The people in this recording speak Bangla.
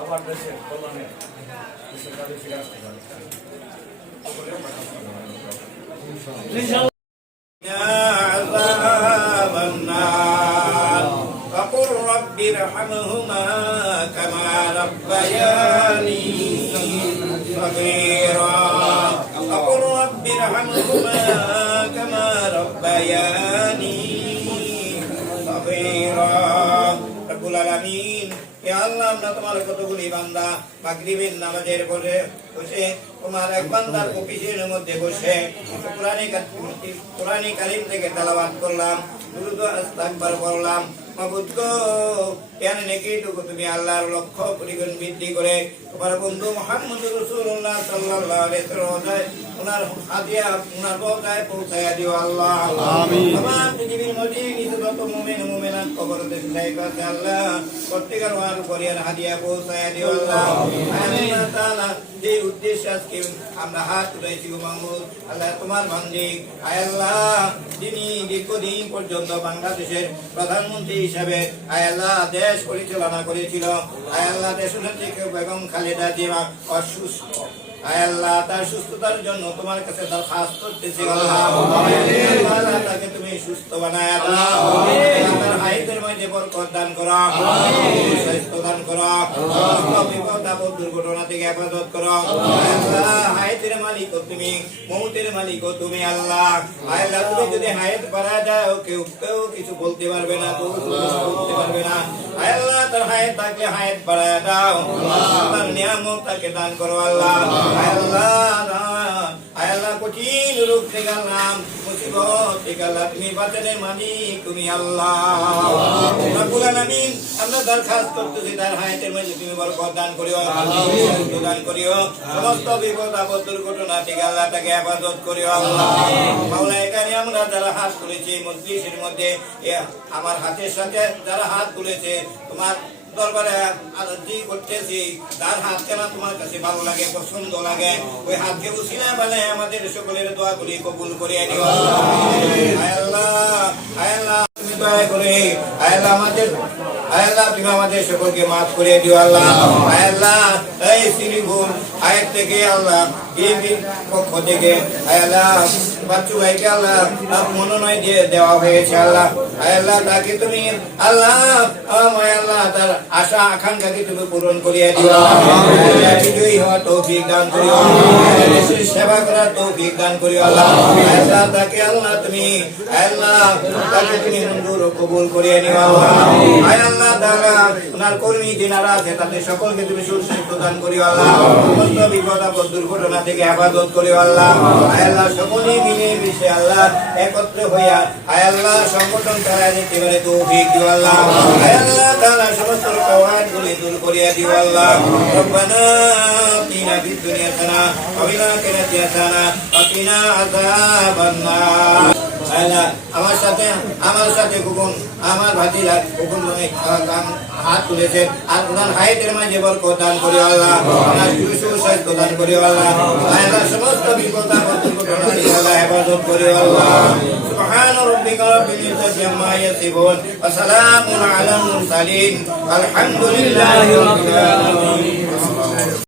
আবার দেশের কল্যাণে দেশের কাজে ফিরে আসতে পারে সকলেও পাঠাতে عذاب النار فقل رب ارحمهما كما ربياني صغيرا فقل رب ارحمهما كما ربياني صغيرا رب العالمين হে আল্লাহ আমরা তোমার কতগুলি বান্দা মাগরিবের নামাজের পরে বসে তোমার এক বান্দার অফিসের মধ্যে বসে কোরআনে কোরআনে কারিম থেকে তালাবাত করলাম দুরুদ আস্তাগফার করলাম মাবুদ গো কেন নাকি টুকু তুমি আল্লাহর লক্ষ্য পরিগুণ বৃদ্ধি করে তোমার বন্ধু মোহাম্মদ রসুল্লাহ ওয়াসাল্লাম ওনার হাদিয়া ওনার দিও আল্লাহ। আমিন। তোমার বাংলাদেশের প্রধানমন্ত্রী হিসাবে আয় আল্লাহ, দেশ পরিচালনা করেছিল। আয় আল্লাহ দেশনেত্রী বেগম খালেদা জিয়া অসুস্থ। তার সুস্থতার জন্য তোমার কাছে দরখাস্ত করতেছি আল্লাহ। তাকে তুমি সুস্থ বানায় আল্লাহ বরকত দান করো। স্বাস্থ্য দান করো। বিপদ আপদ দুর্ঘটনা থেকে হেফাজত করো। হাইতের মালিক তুমি মৌতের মালিক তুমি আল্লাহ। আল্লাহ তুমি যদি হায়াত বাড়া দাও কেউ কেউ কিছু বলতে পারবে না কেউ বলতে পারবে না। আল্লাহ তার হায়াত থাকলে হায়াত বাড়ায় দাও। নিয়ামত তাকে দান করো আল্লাহ। আল্লাহ। কঠিন রূপ আল্লাহ মুসিবত আল্লাহ তুমি মালিক তুমি আল্লাহ। রব্বুল আলামিন, আমরা দরখাস্ত করতেছি তার হায়াতের মধ্যে, তুমি বরকত দান করিও দান করিও, সমস্ত বিপদ আপদ, দুর্ঘটনা থেকে আল্লাহ তাকে হেফাজত করিও, আল্লাহ। মাওলা এখানে আমরা যারা হাত তুলেছি, মজলিসের মধ্যে আমার হাতের সাথে যারা হাত তুলেছে, তোমার আমাদের সকলকে মাফ করে দিও আল্লাহ। আয়ের থেকে আল্লাহ পক্ষ থেকে বাচ্চু ভাইকে আল্লাহ মনোনয় দিয়ে দেওয়া হয়েছে আল্লাহ। আয় আল্লাহ, তাকে তুমি আল্লাহ আশা আকাঙ্ক্ষাকে তুমি পূরণ করিয়া দিও। বিজয়ী হওয়ার তৌফিক দান করিও। সেবা করার তৌফিক দান করিও। আল্লাহ। তাকে আল্লাহ তুমি তাকে তুমি মঞ্জুর কবুল করিয়া নিও। আল্লাহ। আল্লাহ তাআলা, ওনার কর্মী আছে, তাদের সকলকে তুমি সুস্বাস্থ্য দান করিও। আল্লাহ। সমস্ত বিপদ আপদ দুর্ঘটনা থেকে হেফাজত করিও। আল্লাহ। আয় সকলেই মিলে মিশে আল্লাহ হইয়া সংগঠন চালায় নিতে পারে তৌফিক দিও। আল্লাহ। আল্লাহ তাআলা সমস্ত কওয়াত গুলি দূর করিয়া দিও আল্লাহ। রব্বানা আতিনা ফিদ দুনিয়া হাসানা, ওয়া ফিল আখিরাতি হাসানা, ওয়া কিনা আযাবান নার আমার সাথে আমার সাথে কুকুন আমার ভাতিরা কুকুন হাত তুলেছে আর ওনার হাইটের মাঝে বরকত দান করি আল্লাহ। সুস্বাস্থ্য দান করি আল্লাহ। সমস্ত বিপদ হেফাজত করি আল্লাহ سبحان ربك رب العزة عما يصفون وسلام على المرسلين الحمد لله رب العالمين